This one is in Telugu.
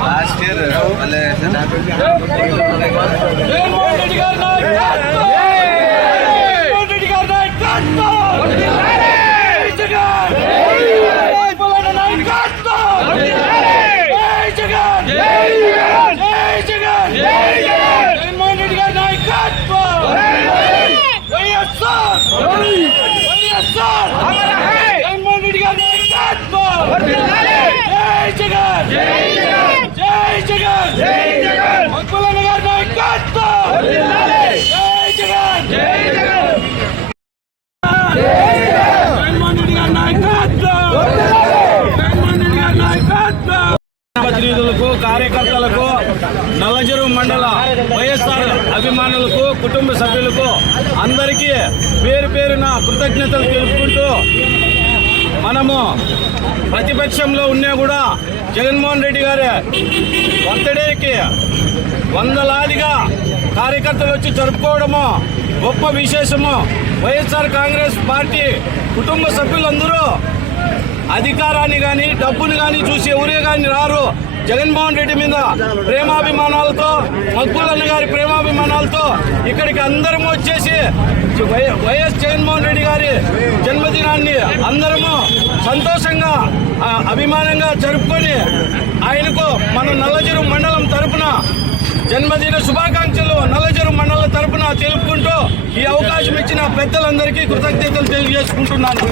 లాస్ట్ ఇయర్ ప్రతినిధులకు కార్యకర్తలకు నల్లచెరువు మండల వైఎస్ఆర్ అభిమానులకు కుటుంబ సభ్యులకు అందరికీ పేరు పేరున కృతజ్ఞతలు తెలుపుకుంటూ మనము ప్రతిపక్షంలో ఉన్నా కూడా జగన్మోహన్ రెడ్డి గారి బర్త్డేకి వందలాదిగా కార్యకర్తలు వచ్చి జరుపుకోవడము గొప్ప విశేషము. వైఎస్ఆర్ కాంగ్రెస్ పార్టీ కుటుంబ సభ్యులందరూ అధికారాన్ని కానీ డబ్బుని కానీ చూసి ఎవరే కానీ రారు. జగన్మోహన్ రెడ్డి మీద ప్రేమాభిమానాలతో, మక్బుల్ గారి ప్రేమాభిమానాలతో ఇక్కడికి అందరము వచ్చేసి వైఎస్ జగన్మోహన్ రెడ్డి గారి జన్మదినాన్ని అందరము సంతోషంగా అభిమానంగా జరుపుకొని ఆయనకు మన నల్లచెరువు మండలం తరపున జన్మదిన శుభాకాంక్షలు నల్లచెరువు మండలం తరపున తెలుపుకుంటూ ఈ అవకాశం ఇచ్చిన పెద్దలందరికీ కృతజ్ఞతలు తెలియజేసుకుంటున్నాను.